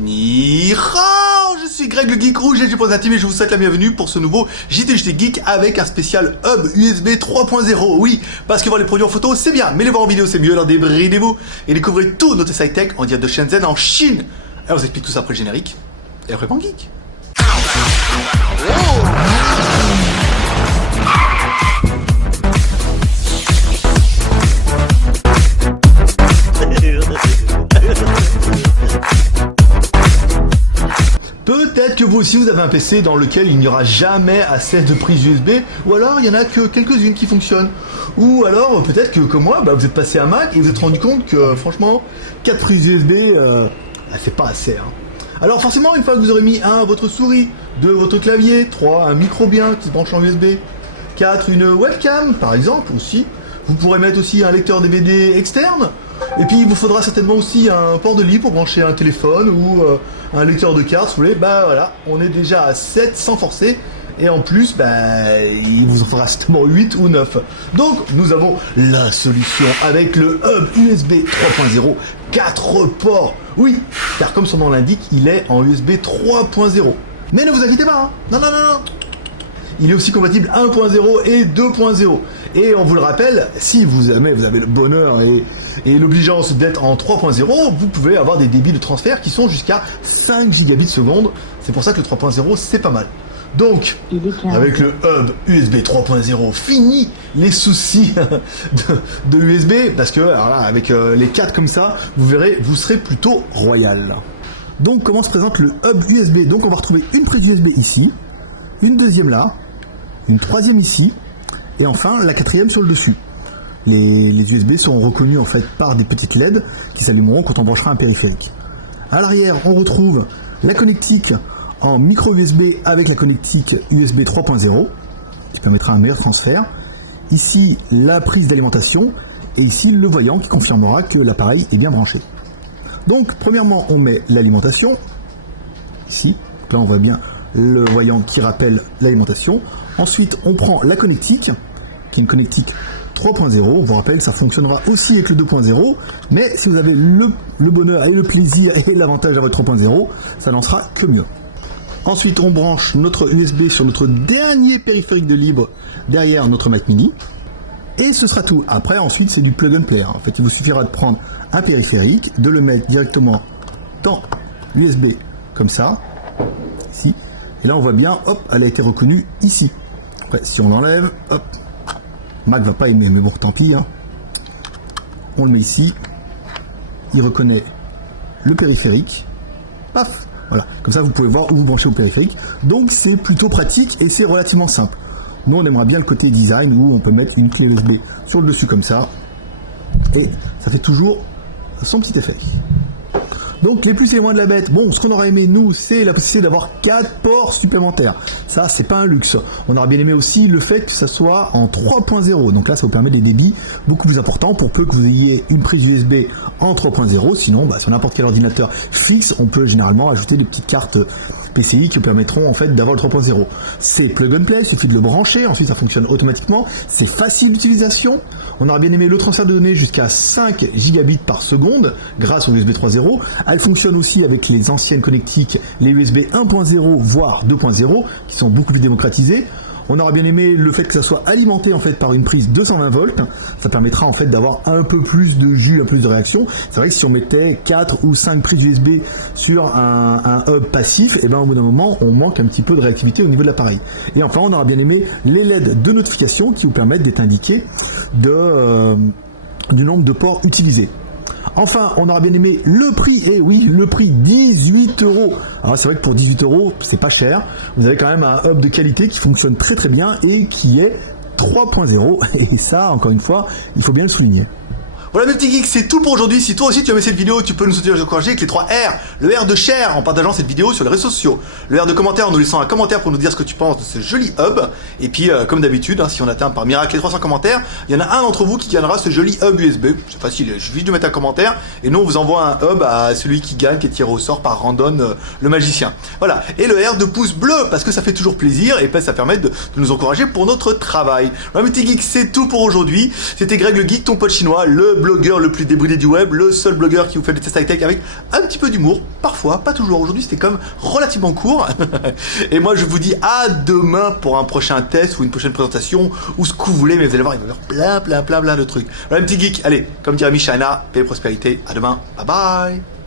Ni hao, je suis Greg le Geek Rouge et je pose la team et je vous souhaite la bienvenue pour ce nouveau JTJT Geek avec un spécial hub USB 3.0. Oui, parce que voir les produits en photo c'est bien, mais les voir en vidéo c'est mieux, alors débridez-vous et découvrez tout notre site tech en direct de Shenzhen en Chine. Alors on vous explique tout ça après le générique et après Pan Geek. Peut-être que vous aussi vous avez un PC dans lequel il n'y aura jamais assez de prises USB, ou alors il y en a que quelques-unes qui fonctionnent. Ou alors peut-être que comme moi, vous êtes passé à Mac et vous êtes rendu compte que franchement, 4 prises USB, c'est pas assez. Alors forcément, une fois que vous aurez mis 1 votre souris, 2 votre clavier, 3 un micro bien qui se branche en USB, 4 une webcam par exemple aussi, vous pourrez mettre aussi un lecteur DVD externe. Et puis il vous faudra certainement aussi un port de lit pour brancher un téléphone ou un lecteur de cartes si vous voulez. Voilà, on est déjà à 7 sans forcer. Et en plus, il vous en faudra certainement 8 ou 9. Donc nous avons la solution avec le hub USB 3.0, 4 ports. Oui, car comme son nom l'indique, il est en USB 3.0. Mais ne vous inquiétez pas, non. Il est aussi compatible 1.0 et 2.0. Et on vous le rappelle, si vous avez le bonheur et l'obligeance d'être en 3.0, vous pouvez avoir des débits de transfert qui sont jusqu'à 5 gigabits seconde. C'est pour ça que le 3.0 c'est pas mal. Donc, avec le hub USB 3.0, fini les soucis de USB, parce que alors là, avec les 4 comme ça, vous verrez, vous serez plutôt royal. Donc, comment se présente le hub USB? Donc, on va retrouver une prise USB ici, une deuxième là, une troisième ici, et enfin la quatrième sur le dessus. Les USB sont reconnus en fait par des petites LED qui s'allumeront quand on branchera un périphérique. À l'arrière, on retrouve la connectique en micro USB avec la connectique USB 3.0 qui permettra un meilleur transfert. Ici, la prise d'alimentation et ici le voyant qui confirmera que l'appareil est bien branché. Donc, premièrement, on met l'alimentation ici. Là, on voit bien le voyant qui rappelle l'alimentation. Ensuite, on prend la connectique, qui est une connectique 3.0. On vous rappelle, ça fonctionnera aussi avec le 2.0, mais si vous avez le bonheur et le plaisir et l'avantage à votre 3.0, ça n'en sera que mieux. Ensuite, on branche notre USB sur notre dernier périphérique de libre derrière notre Mac Mini. Et ce sera tout. Après, ensuite, c'est du plug and play. En fait, il vous suffira de prendre un périphérique, de le mettre directement dans l'USB, comme ça, ici. Et là, on voit bien, hop, elle a été reconnue ici. Après, si on l'enlève, hop, Mac va pas aimer, mais bon, tant pis. On le met ici. Il reconnaît le périphérique. Paf, voilà. Comme ça, vous pouvez voir où vous branchez au périphérique. Donc, c'est plutôt pratique et c'est relativement simple. Nous, on aimerait bien le côté design où on peut mettre une clé USB sur le dessus comme ça. Et ça fait toujours son petit effet. Donc les plus et les moins de la bête, bon, ce qu'on aurait aimé nous, c'est la possibilité d'avoir 4 ports supplémentaires. Ça, c'est pas un luxe. On aurait bien aimé aussi le fait que ça soit en 3.0. Donc là, ça vous permet des débits beaucoup plus importants pour peu que vous ayez une prise USB en 3.0. Sinon, sur n'importe quel ordinateur fixe, on peut généralement ajouter des petites cartes PCI qui permettront en fait d'avoir le 3.0. C'est plug and play, il suffit de le brancher, ensuite ça fonctionne automatiquement, c'est facile d'utilisation. On aurait bien aimé le transfert de données jusqu'à 5 gigabits par seconde grâce au USB 3.0. Elle fonctionne aussi avec les anciennes connectiques, les USB 1.0 voire 2.0 qui sont beaucoup plus démocratisées. On aurait bien aimé le fait que ça soit alimenté en fait par une prise 220 volts. Ça permettra en fait d'avoir un peu plus de jus, un peu plus de réaction. C'est vrai que si on mettait 4 ou 5 prises USB sur un hub passif, et au bout d'un moment, on manque un petit peu de réactivité au niveau de l'appareil. Et enfin, on aurait bien aimé les LED de notification qui vous permettent d'être indiqué du nombre de ports utilisés. Enfin, on aurait bien aimé le prix, et oui, le prix, 18 €. Alors c'est vrai que pour 18 €, c'est pas cher. Vous avez quand même un hub de qualité qui fonctionne très très bien et qui est 3.0. Et ça, encore une fois, il faut bien le souligner. Voilà mes petits geeks, c'est tout pour aujourd'hui. Si toi aussi tu as aimé cette vidéo, tu peux nous soutenir et nous encourager avec les 3 R. Le R de share en partageant cette vidéo sur les réseaux sociaux. Le R de commentaire en nous laissant un commentaire pour nous dire ce que tu penses de ce joli hub. Et puis comme d'habitude, si on atteint par miracle les 300 commentaires, il y en a un d'entre vous qui gagnera ce joli hub USB. C'est facile, il suffit de mettre un commentaire et nous on vous envoie un hub à celui qui gagne, qui est tiré au sort par Randon le magicien. Voilà, et le R de pouce bleu parce que ça fait toujours plaisir et ça permet de nous encourager pour notre travail. Voilà mes petits geeks, c'est tout pour aujourd'hui. C'était Greg le Geek, ton pote chinois, le blogueur le plus débridé du web, le seul blogueur qui vous fait des tests high-tech avec un petit peu d'humour, parfois, pas toujours. Aujourd'hui, c'était quand même relativement court. Et moi, je vous dis à demain pour un prochain test ou une prochaine présentation ou ce que vous voulez, mais vous allez voir, il va y avoir plein de trucs. Voilà, un petit geek. Allez, comme dirait Michana, paix et prospérité. À demain. Bye bye.